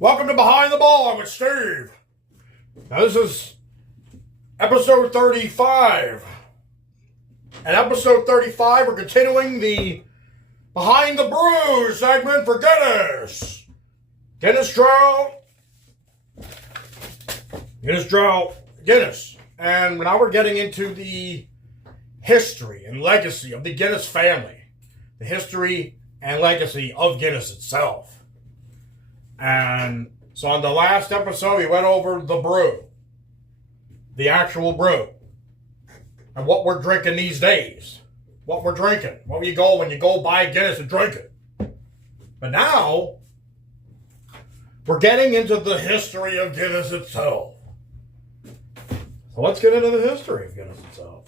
Welcome to Behind the Bar with Steve. Now this is episode 35. And episode 35, we're continuing the Behind the Brew segment for Guinness. Guinness Drought. Guinness. And now we're getting into the history and legacy of the Guinness family. The history and legacy of Guinness itself. And so on the last episode, we went over the brew. The actual brew. And what we're drinking these days. What we're drinking. What you go when you go buy Guinness and drink it. But now, we're getting into the history of Guinness itself. So let's get into the history of Guinness itself.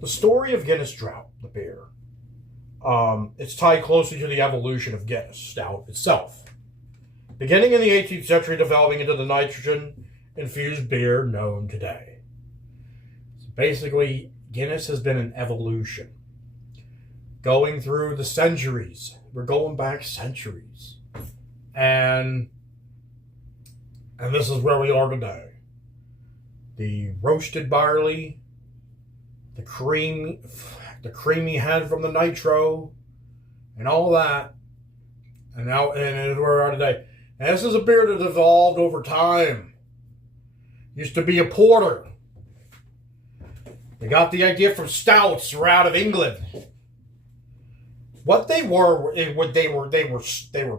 The story of Guinness Drought, the beer. It's tied closely to the evolution of Guinness Stout itself. Beginning in the 18th century, developing into the nitrogen-infused beer known today. So basically, Guinness has been an evolution. Going through the centuries. We're going back centuries. And this is where we are today. The roasted barley, the creamy head from the nitro, and all that, and where we are today. And this is a beer that evolved over time. Used to be a porter. They got the idea from stouts were out of England. What they were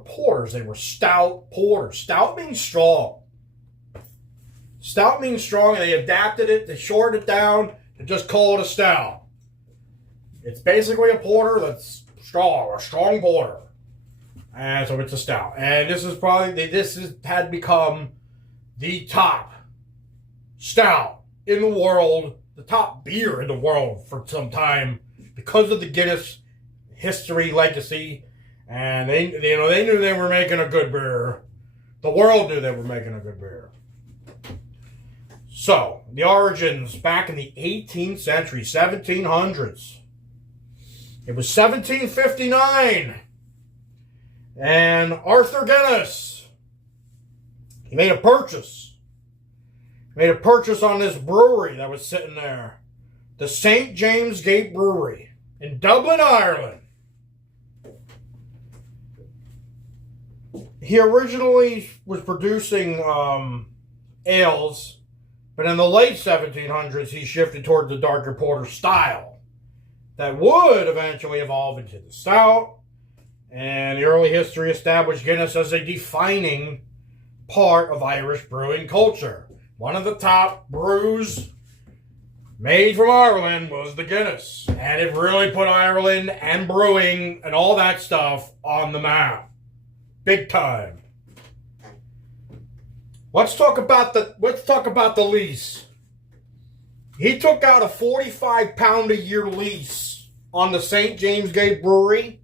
porters. They were stout porters. Stout means strong. Stout means strong, and they adapted it. They shortened it down and just call it a stout. It's basically a porter that's strong, a strong porter. And so it's a stout. And had become the top stout in the world, the top beer in the world for some time because of the Guinness history, legacy. And they knew they were making a good beer. The world knew they were making a good beer. So, the origins back in the 18th century, 1700s. It was 1759. And Arthur Guinness, he made a purchase. He made a purchase on this brewery that was sitting there. The St. James Gate Brewery in Dublin, Ireland. He originally was producing ales, but in the late 1700s, he shifted toward the darker porter style that would eventually evolve into the stout. And the early history established Guinness as a defining part of Irish brewing culture. One of the top brews made from Ireland was the Guinness. And it really put Ireland and brewing and all that stuff on the map. Big time. Let's talk about the lease. He took out a 45-pound-a-year lease on the St. James Gate Brewery,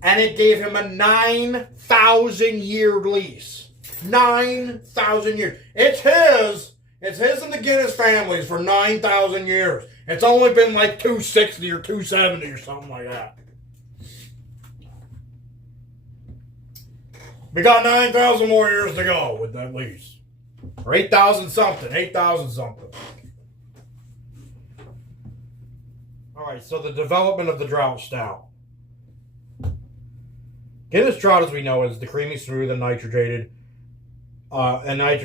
and it gave him a 9,000-year lease. 9,000 years. It's his and the Guinness family's for 9,000 years. It's only been like 260 or 270 or something like that. We got 9,000 more years to go with that lease. Or 8,000 something. Alright, so the development of the Drought Stout. Guinness Drought, as we know, is the creamy smooth and nitrogenated. Like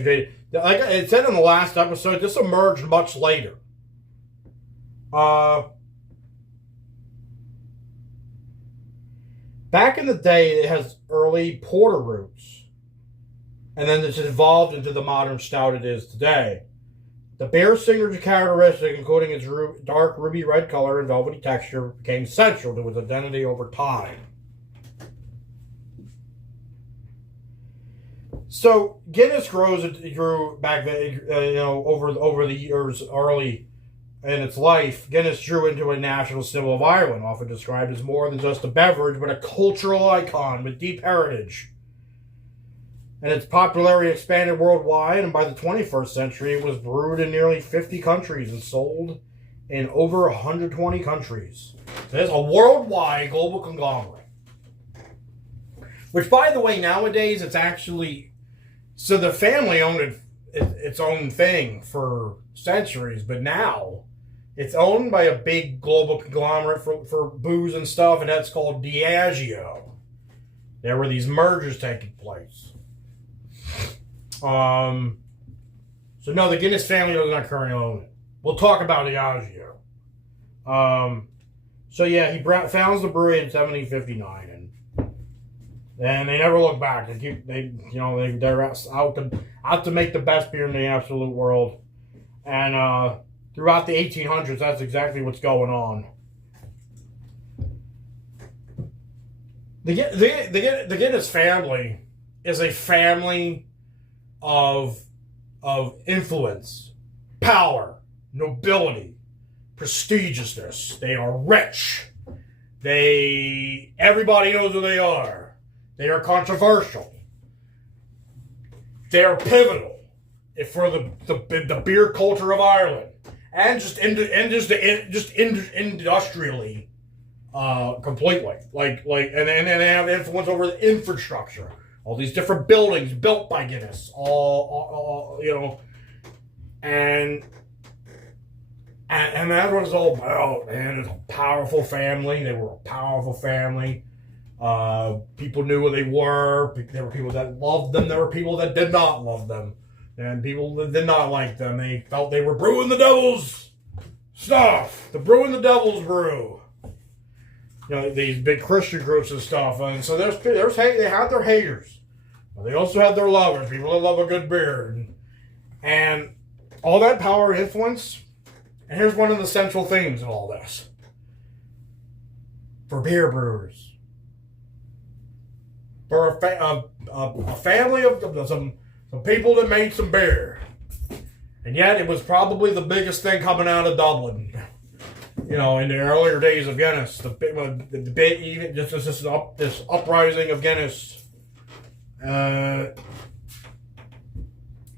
it said in the last episode, this emerged much later. Back in the day, it has early porter roots. And then it's evolved into the modern stout it is today. The beer's signature characteristic, including its dark ruby red color and velvety texture, became central to its identity over time. So Guinness grew back then, over the years early in its life. Guinness grew into a national symbol of Ireland, often described as more than just a beverage, but a cultural icon with deep heritage. And its popularity expanded worldwide, and by the 21st century, it was brewed in nearly 50 countries and sold in over 120 countries. So it's a worldwide global conglomerate. Which, by the way, nowadays it's actually, so the family owned its own thing for centuries, but now it's owned by a big global conglomerate for booze and stuff, and that's called Diageo. There were these mergers taking place. So no, the Guinness family does not currently own it. We'll talk about Diageo. So yeah, he founds the brewery in 1759, and they never look back. They're out to make the best beer in the absolute world, and throughout the 1800s, that's exactly what's going on. The Guinness family is a family of influence, power, nobility, prestigiousness. They are rich. Everybody knows who they are. They are controversial. They are pivotal for the beer culture of Ireland, and just industrially, completely. And they have influence over the infrastructure. All these different buildings built by Guinness, and that's what it's all about, man. It's a powerful family. They were a powerful family. People knew who they were. There were people that loved them. There were people that did not love them. And people that did not like them. They felt they were brewing the devil's stuff. The brewing the devil's brew. These big Christian groups and stuff. And so they had their haters. But they also had their lovers. People that love a good beer. And all that power and influence. And here's one of the central themes of all this. For beer brewers. For a family of some people that made some beer. And yet it was probably the biggest thing coming out of Dublin. In the earlier days of Guinness. This uprising of Guinness.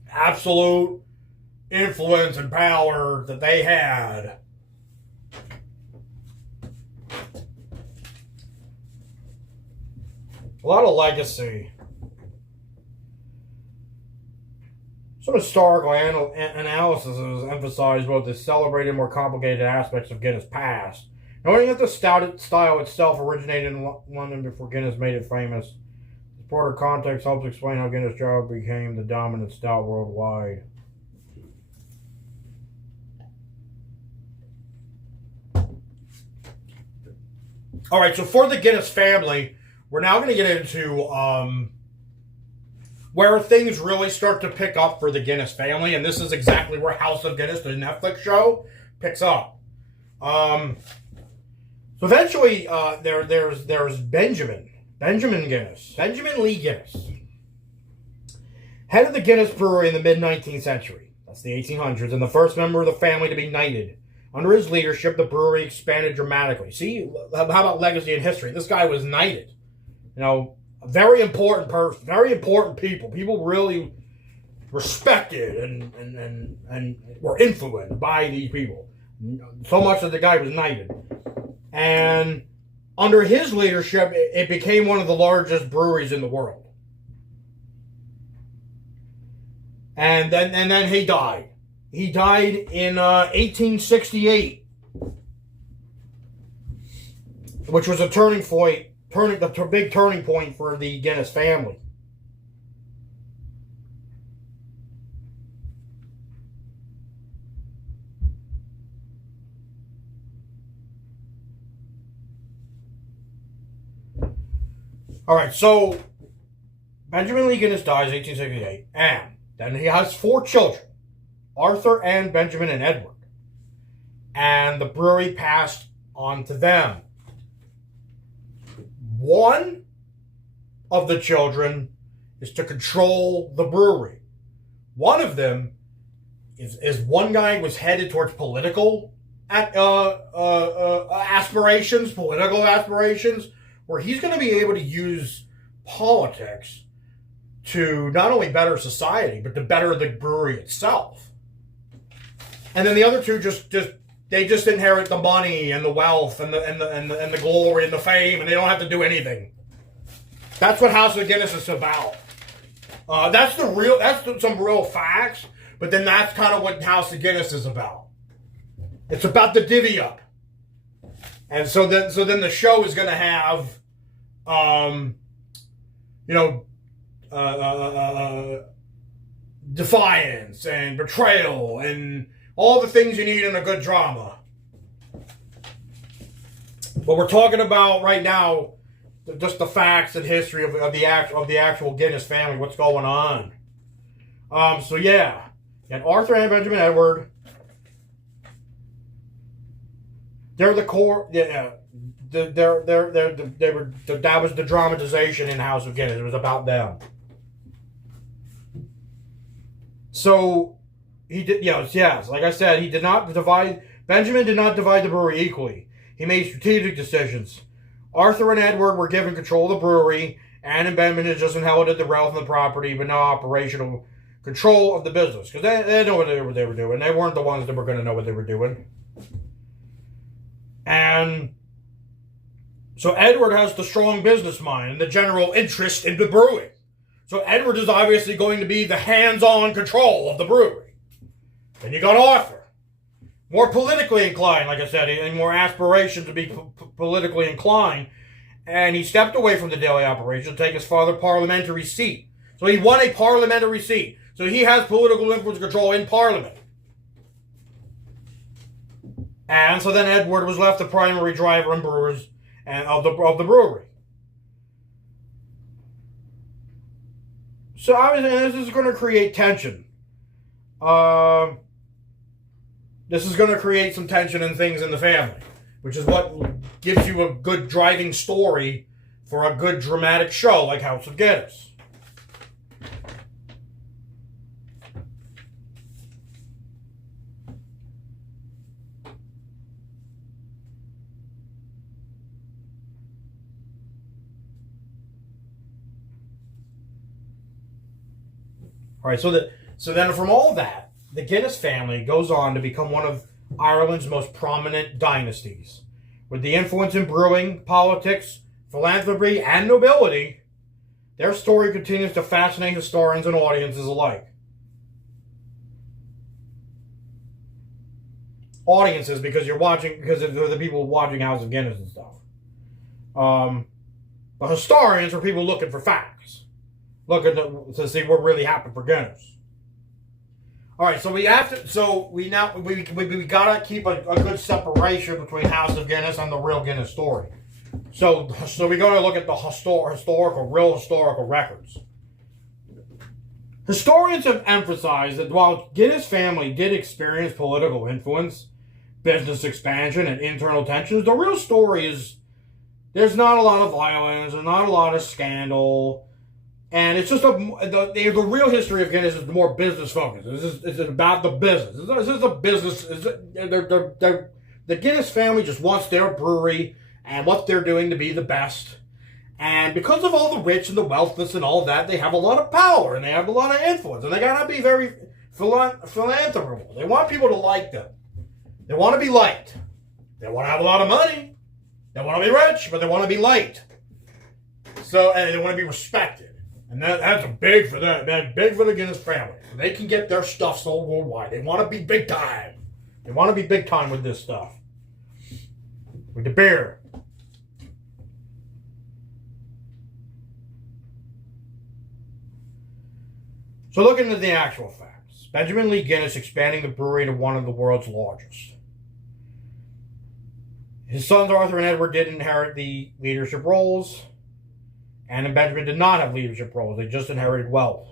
Absolute influence and power that they had. A lot of legacy. Some historical analysis has emphasized both the celebrated and more complicated aspects of Guinness' past. Knowing that the stout style itself originated in London before Guinness made it famous, this broader context helps explain how Guinness Stout became the dominant stout worldwide. All right, so for the Guinness family, we're now going to get into where things really start to pick up for the Guinness family, and this is exactly where House of Guinness, the Netflix show, picks up. So eventually, there's Benjamin Lee Guinness, head of the Guinness brewery in the mid-19th century. That's the 1800s, and the first member of the family to be knighted. Under his leadership, the brewery expanded dramatically. See, how about legacy and history? This guy was knighted. A very important person, very important people. People really respected and were influenced by these people. So much that the guy was knighted. And under his leadership, it became one of the largest breweries in the world. And then he died. He died in 1868, which was a big turning point for the Guinness family. All right, so Benjamin Lee Guinness dies in 1868, and then he has 4 children. Arthur, Anne, Benjamin, and Edward. And the brewery passed on to them. One of the children is to control the brewery. One of them is one guy was headed towards political aspirations, where he's going to be able to use politics to not only better society, but to better the brewery itself. And then the other two just inherit the money and the wealth and the glory and the fame, and they don't have to do anything. That's what House of Guinness is about. That's some real facts, but then that's kind of what House of Guinness is about. It's about the divvy up. And so then the show is going to have, defiance and betrayal and all the things you need in a good drama. But we're talking about right now just the facts and history of the actual Guinness family, what's going on. So yeah, and Arthur and Benjamin Edward. They're the core. Yeah, that was the dramatization in House of Guinness. It was about them. So he did. Yes. Like I said, Benjamin did not divide the brewery equally. He made strategic decisions. Arthur and Edward were given control of the brewery. Anne and Benjamin had just inherited the wealth and the property, but no operational control of the business because they know what they were doing. They weren't the ones that were going to know what they were doing. And so Edward has the strong business mind and the general interest in the brewing. So Edward is obviously going to be the hands-on control of the brewery. Then you got Arthur, more politically inclined, like I said, and more aspiration to be politically inclined. And he stepped away from the daily operation to take his father's parliamentary seat. So he won a parliamentary seat. So he has political influence and control in Parliament. And so then Edward was left the primary driver and brewers and of the brewery. So obviously this is going to create tension. This is going to create some tension and things in the family, which is what gives you a good driving story for a good dramatic show like House of Guinness. All right, so then from all that, the Guinness family goes on to become one of Ireland's most prominent dynasties. With the influence in brewing, politics, philanthropy, and nobility, their story continues to fascinate historians and audiences alike. Audiences, because they're the people watching House of Guinness and stuff. But historians are people looking for facts. Looking to see what really happened for Guinness. All right, so we gotta keep a good separation between House of Guinness and the real Guinness story. So we gotta look at the real historical records. Historians have emphasized that while Guinness family did experience political influence, business expansion, and internal tensions, the real story is there's not a lot of violence and not a lot of scandal. And it's just the real history of Guinness is more business focused. It's about the business. This is a business. The Guinness family just wants their brewery and what they're doing to be the best. And because of all the rich and the wealthless and all that, they have a lot of power and they have a lot of influence. And they gotta be very philanthropical. They want people to like them. They want to be liked. They want to have a lot of money. They want to be rich, but they want to be liked. And they want to be respected. And that's big for them. That's big for the Guinness family. They can get their stuff sold worldwide. They want to be big time. They want to be big time with this stuff. With the beer. So looking at the actual facts. Benjamin Lee Guinness expanding the brewery into one of the world's largest. His sons Arthur and Edward did inherit the leadership roles. Anne and Benjamin did not have leadership roles. They just inherited wealth.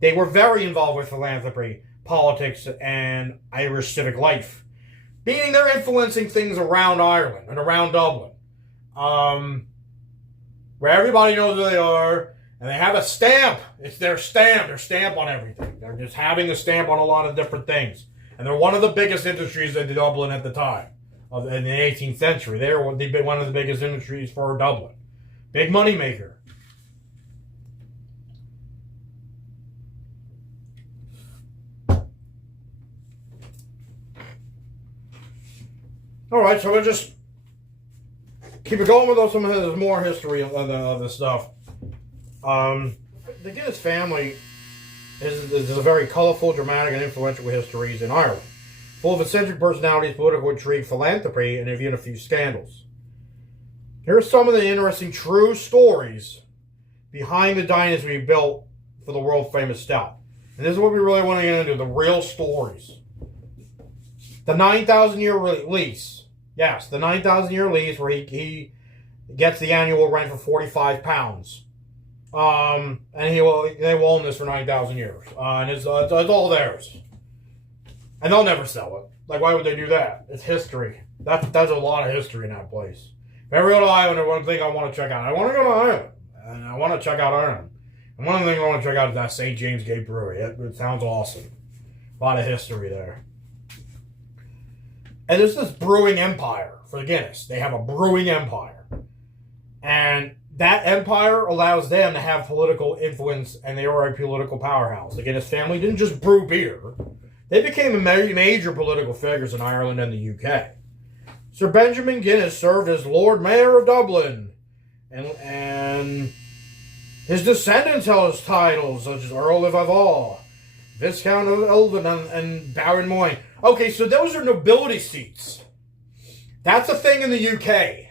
They were very involved with philanthropy, politics, and Irish civic life. Meaning they're influencing things around Ireland and around Dublin. Where everybody knows who they are. And they have a stamp. It's their stamp on everything. They're just having a stamp on a lot of different things. And they're one of the biggest industries in Dublin at the time. In the 18th century. They were one of the biggest industries for Dublin. Big money maker. All right, so we'll just keep it going with some of the more history of this stuff. The Guinness family is a very colorful, dramatic, and influential history in Ireland, full of eccentric personalities, political intrigue, philanthropy, and even a few scandals. Here are some of the interesting true stories behind the dynasty we built for the world-famous stout. And this is what we really want to get into, the real stories. The 9,000-year lease. Yes, the 9,000-year lease where he gets the annual rent for 45 pounds. And they will own this for 9,000 years. And it's all theirs. And they'll never sell it. Like, why would they do that? It's history. That's a lot of history in that place. If I ever go to Ireland, there's one thing I want to check out. I want to go to Ireland. And I want to check out Ireland. And one of the things I want to check out is that St. James Gate Brewery. It sounds awesome. A lot of history there. And there's this brewing empire for the Guinness. They have a brewing empire. And that empire allows them to have political influence, and they are a political powerhouse. The Guinness family didn't just brew beer. They became major political figures in Ireland and the UK. Sir Benjamin Guinness served as Lord Mayor of Dublin. And his descendants held his titles, such as Earl of Aval, Viscount of Elvin, and Baron Moyne. Okay, so those are nobility seats. That's a thing in the UK.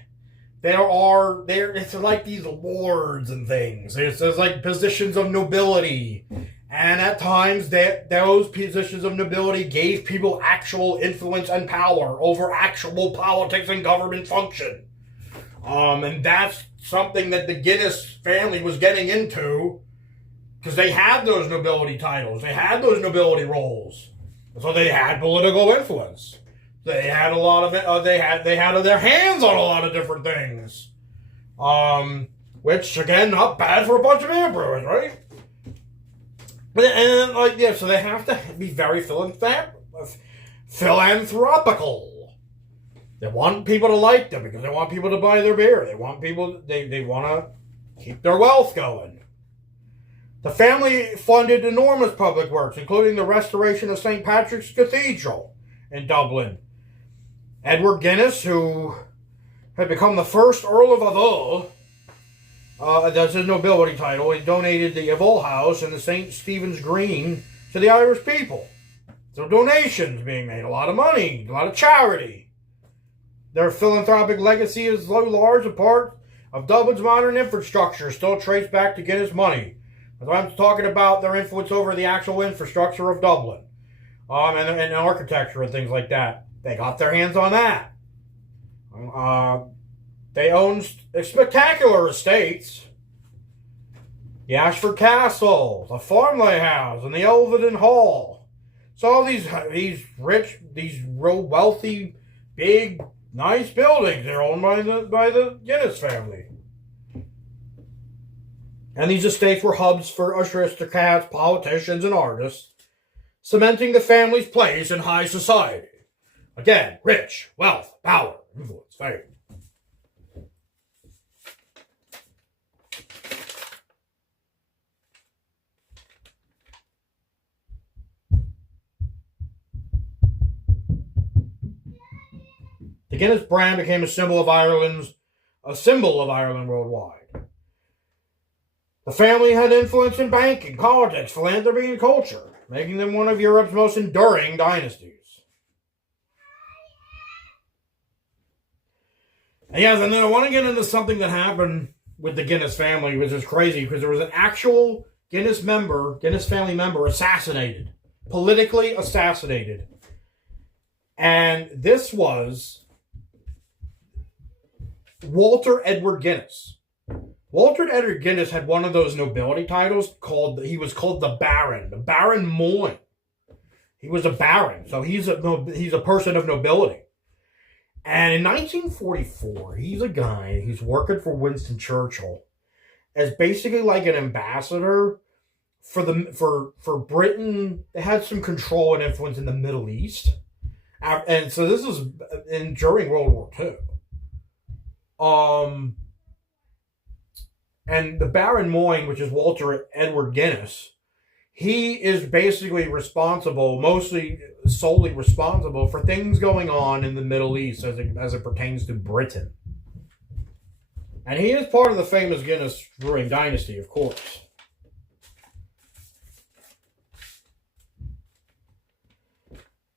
It's like these lords and things. There's like positions of nobility. And at times, those positions of nobility gave people actual influence and power over actual politics and government function. And that's something that the Guinness family was getting into because they had those nobility titles. They had those nobility roles. So they had political influence. They had a lot of it. They had their hands on a lot of different things. Which, again, not bad for a bunch of beer brewers, right? So they have to be very philanthropical. They want people to like them because they want people to buy their beer. They want to keep their wealth going. The family funded enormous public works, including the restoration of St. Patrick's Cathedral in Dublin. Edward Guinness, who had become the first Earl of Aval, that's his nobility title, he donated the Aval House and the St. Stephen's Green to the Irish people. So donations being made, a lot of money, a lot of charity. Their philanthropic legacy is so large a part of Dublin's modern infrastructure still traced back to Guinness money. I'm talking about their influence over the actual infrastructure of Dublin, and architecture and things like that. They got their hands on that. They owned spectacular estates. The Ashford Castle, the Farmley House, and the Elvedon Hall. So all these real wealthy, big, nice buildings, they're owned by the Guinness family. And these estates were hubs for aristocrats, politicians, and artists, cementing the family's place in high society. Again, rich, wealth, power, influence, fame. The Guinness brand became a symbol of Ireland worldwide. The family had influence in banking, politics, philanthropy, and culture, making them one of Europe's most enduring dynasties. And yes, and then I want to get into something that happened with the Guinness family, which is crazy, because there was an actual Guinness family member assassinated, politically assassinated. And this was Walter Edward Guinness. Walter Edward Guinness had one of those nobility titles he was called the Baron Moyne. He was a baron, so he's a person of nobility. And in 1944, he's a guy who's working for Winston Churchill as basically like an ambassador for Britain. They had some control and influence in the Middle East, and so this was during World War II. And the Baron Moyne, which is Walter Edward Guinness, he is basically solely responsible for things going on in the Middle East as it pertains to Britain. And he is part of the famous Guinness brewing dynasty, of course.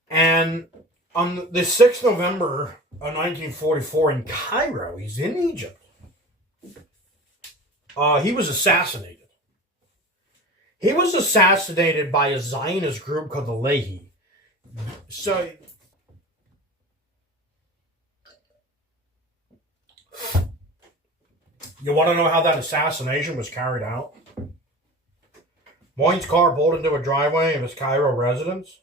And on the 6th November of 1944 in Cairo, he's in Egypt. He was assassinated. He was assassinated by a Zionist group called the Lehi. So, you want to know how that assassination was carried out? Moyne's car pulled into a driveway of his Cairo residence.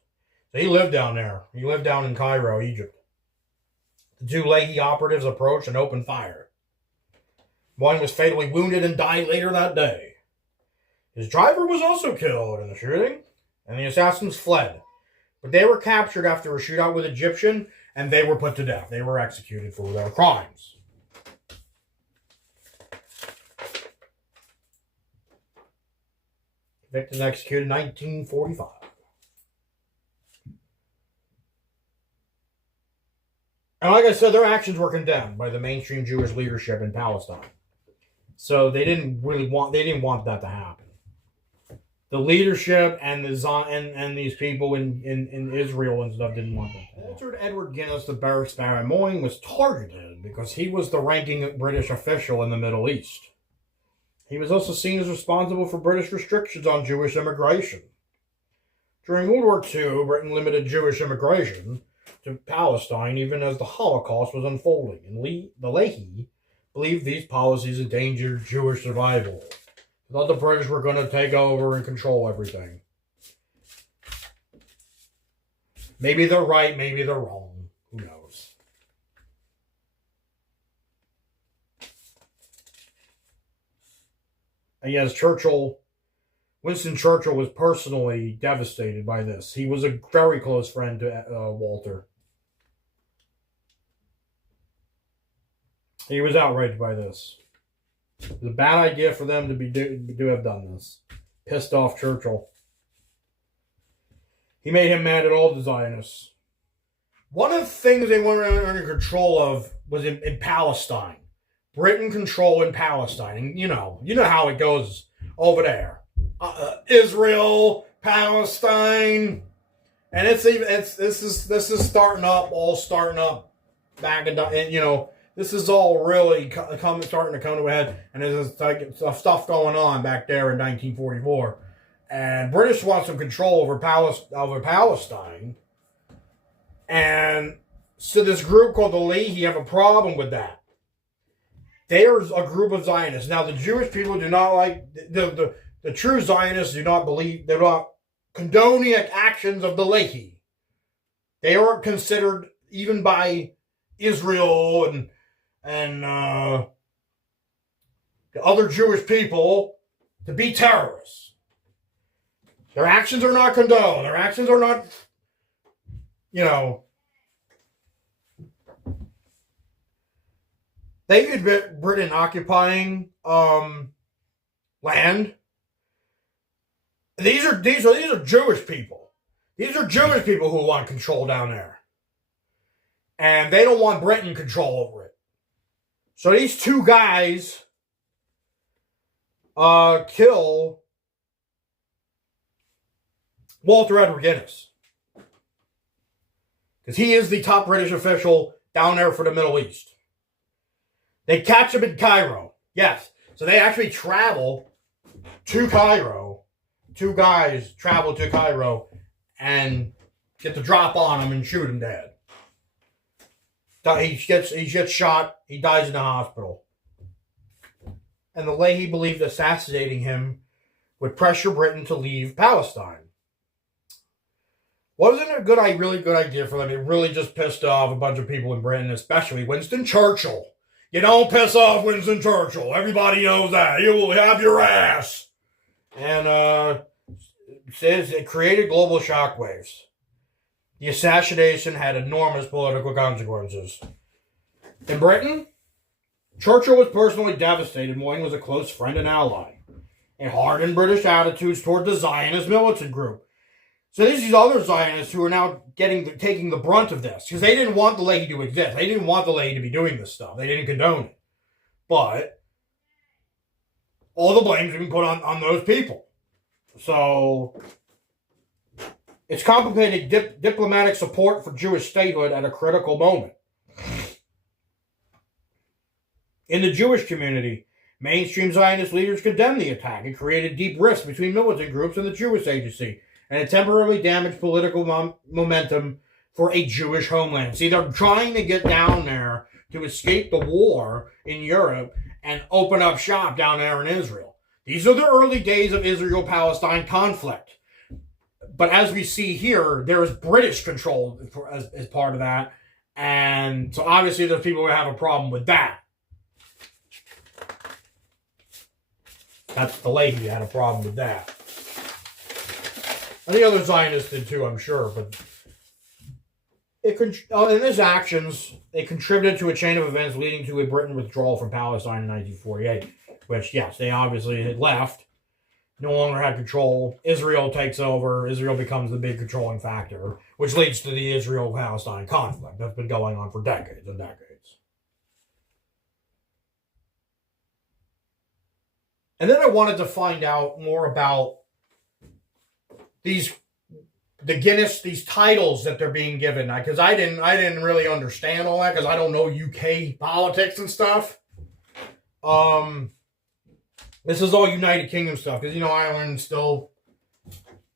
So he lived down there. He lived down in Cairo, Egypt. The two Lehi operatives approached and opened fire. Moyne was fatally wounded and died later that day. His driver was also killed in the shooting, and the assassins fled. But they were captured after a shootout with Egyptian, and they were put to death. They were executed for their crimes. Convicted and executed in 1945. And like I said, their actions were condemned by the mainstream Jewish leadership in Palestine. So they didn't want that to happen. The leadership and and these people in Israel and stuff didn't want that. Altered Edward Guinness, the barracks baron Moyne, was targeted because he was the ranking British official in the Middle East. He was also seen as responsible for British restrictions on Jewish immigration. During World War II, Britain limited Jewish immigration to Palestine even as the Holocaust was unfolding, and the Lehi believed these policies endangered Jewish survival. They thought the British were going to take over and control everything. Maybe they're right, maybe they're wrong. Who knows? And yes, Winston Churchill was personally devastated by this. He was a very close friend to Walter. He was outraged by this. It was a bad idea for them to have done this. Pissed off Churchill. He made him mad at all the Zionists. One of the things they weren't under control of was in Palestine. Britain control in Palestine. And you know how it goes over there. Israel, Palestine. And this is starting up back in, this is all really starting to come to a head, and there's like stuff going on back there in 1944, and British want some control over Palestine, and so this group called the Lehi have a problem with that. There's a group of Zionists. Now the Jewish people do not like the true Zionists do not believe they're not condoning actions of the Lehi. They aren't considered even by Israel and the other Jewish people to be terrorists. Their actions are not condoned. Their actions are not, they admit Britain occupying land. These are Jewish people. These are Jewish people who want control down there. And they don't want Britain control over it. So these two guys kill Walter Edward Guinness. Because he is the top British official down there for the Middle East. They catch him in Cairo. Yes. So they actually travel to Cairo. Two guys travel to Cairo and get the drop on him and shoot him dead. He gets shot. He dies in the hospital. And the Lehi believed assassinating him would pressure Britain to leave Palestine. Wasn't a really good idea for them. It really just pissed off a bunch of people in Britain, especially Winston Churchill. You don't piss off Winston Churchill. Everybody knows that. You will have your ass. And says it created global shockwaves. The assassination had enormous political consequences. In Britain, Churchill was personally devastated. Moyne was a close friend and ally. And hardened British attitudes toward the Zionist militant group. So these other Zionists who are now taking the brunt of this. Because they didn't want the Lehi to exist. They didn't want the Lehi to be doing this stuff. They didn't condone it. but all the blame's been put on those people. So it's complicated diplomatic support for Jewish statehood at a critical moment. In the Jewish community, mainstream Zionist leaders condemned the attack and created deep rifts between militant groups and the Jewish Agency, and it temporarily damaged political momentum for a Jewish homeland. See, they're trying to get down there to escape the war in Europe and open up shop down there in Israel. These are the early days of Israel-Palestine conflict. But as we see here, there is British control as part of that. And so obviously there's people who have a problem with that. That's the lady who had a problem with that. And the other Zionists did too, I'm sure. But in his actions, they contributed to a chain of events leading to a Britain withdrawal from Palestine in 1948. Which, yes, they obviously had left. No longer had control. Israel takes over. Israel becomes the big controlling factor, which leads to the Israel-Palestine conflict that's been going on for decades and decades. And then I wanted to find out more about the Guinness, these titles that they're being given, because I didn't really understand all that because I don't know UK politics and stuff. This is all United Kingdom stuff because Ireland still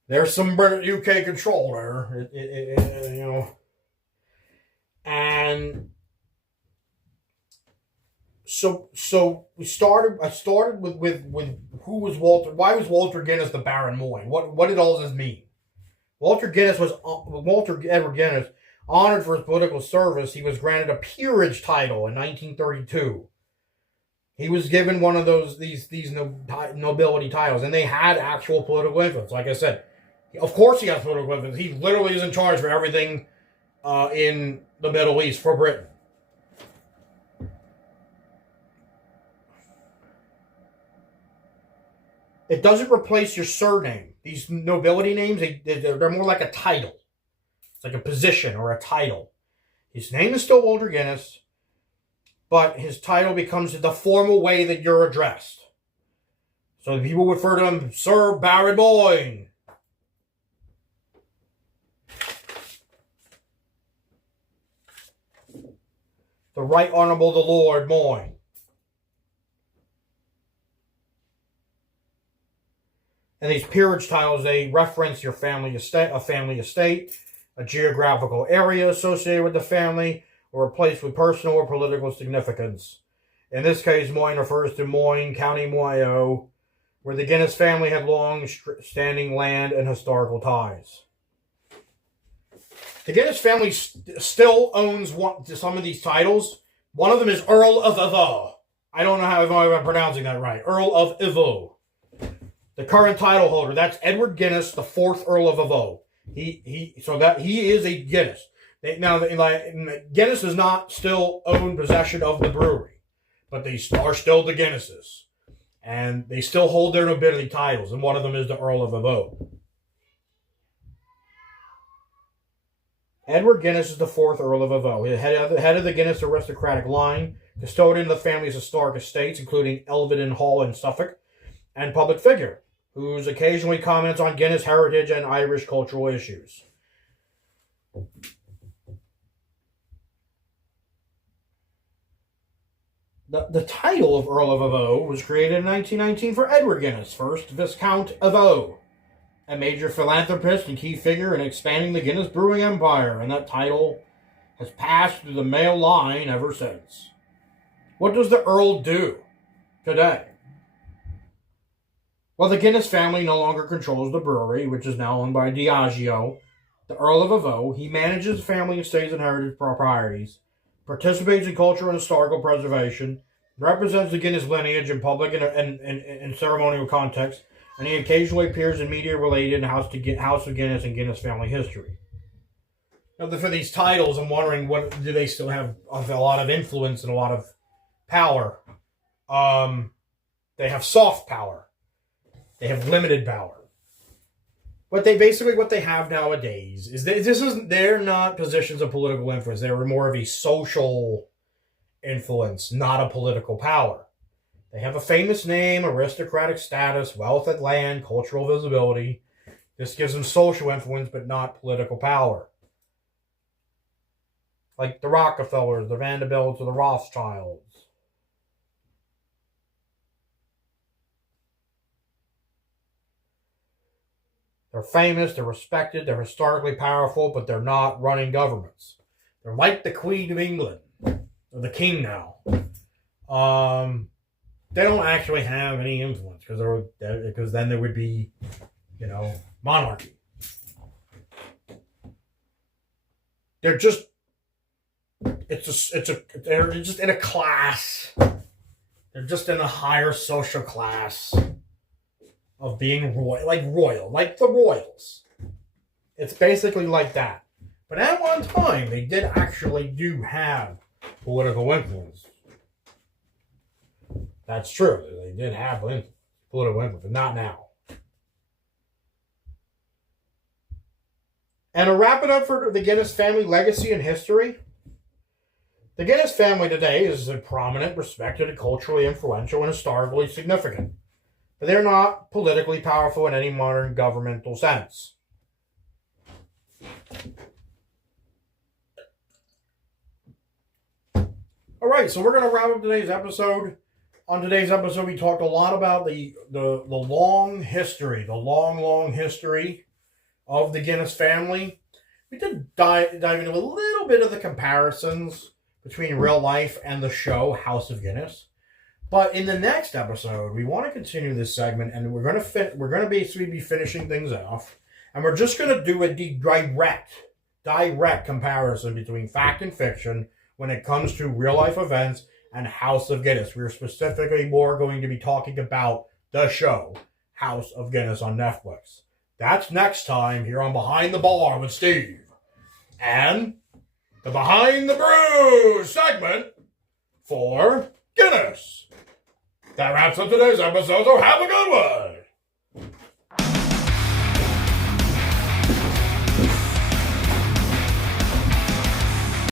there's some UK control there, and so I started with who was Walter? Why was Walter Guinness the Baron Moyne? What did all this mean? Walter Edward Guinness, honored for his political service. He was granted a peerage title in 1932. He was given one of these nobility titles, and they had actual political influence. Like I said, of course he has political influence. He literally is in charge for everything in the Middle East for Britain. It doesn't replace your surname. These nobility names, they're more like a title. It's like a position or a title. His name is still Walter Guinness, but his title becomes the formal way that you're addressed. So people refer to him, Sir Baron Moyne. The Right Honorable the Lord Moyne. And these peerage titles, they reference your family estate, a geographical area associated with the family, or a place with personal or political significance. In this case, Moyne refers to Moyne, County Mayo, where the Guinness family had long-standing land and historical ties. The Guinness family still owns some of these titles. One of them is Earl of Evo. I don't know if I'm pronouncing that right. Earl of Evo. The current title holder, that's Edward Guinness, the 4th Earl of Evo. He is a Guinness. Guinness does not still own possession of the brewery, but they are still the Guinnesses, and they still hold their nobility titles, and one of them is the Earl of Evo. Edward Guinness is the 4th Earl of Evo, head of the Guinness aristocratic line, custodian of the family's historic estates, including Elvedon Hall in Suffolk, and public figure, who occasionally comments on Guinness heritage and Irish cultural issues. The title of Earl of Evo was created in 1919 for Edward Guinness, 1st Viscount Evo, a major philanthropist and key figure in expanding the Guinness brewing empire, and that title has passed through the male line ever since. What does the Earl do today? Well, the Guinness family no longer controls the brewery, which is now owned by Diageo. The Earl of Evo, he manages family estates and heritage properties, participates in cultural and historical preservation, represents the Guinness lineage in public and ceremonial context, and he occasionally appears in media related to House of Guinness and Guinness family history. Now, for these titles, I'm wondering, what do they still have a lot of influence and a lot of power? They have soft power. They have limited power. But what they have nowadays is they're not positions of political influence. They're more of a social influence, not a political power. They have a famous name, aristocratic status, wealth of land, cultural visibility. This gives them social influence, but not political power. Like the Rockefellers, the Vanderbilts, or the Rothschilds. They're famous, they're respected, they're historically powerful, but they're not running governments. They're like the Queen of England, or the King now. They don't actually have any influence because then there would be, monarchy. They're just they're just in a class. They're just in a higher social class of being royal, like the royals. It's basically like that. But at one time, they did actually do have political influence. That's true. They did have political influence, but not now. And to wrap it up for the Guinness family legacy and history, the Guinness family today is prominent, respected, culturally influential, and historically significant. But they're not politically powerful in any modern governmental sense. All right, so we're going to wrap up today's episode. On today's episode, we talked a lot about the long history, the long history of the Guinness family. We did dive into a little bit of the comparisons between real life and the show House of Guinness. But in the next episode, we want to continue this segment, and we're going to basically be finishing things off, and we're just going to do a direct comparison between fact and fiction when it comes to real life events and House of Guinness. We're specifically more going to be talking about the show House of Guinness on Netflix. That's next time here on Behind the Bar with Steve. And the Behind the Brew segment for Guinness. That wraps up today's episode, so have a good one.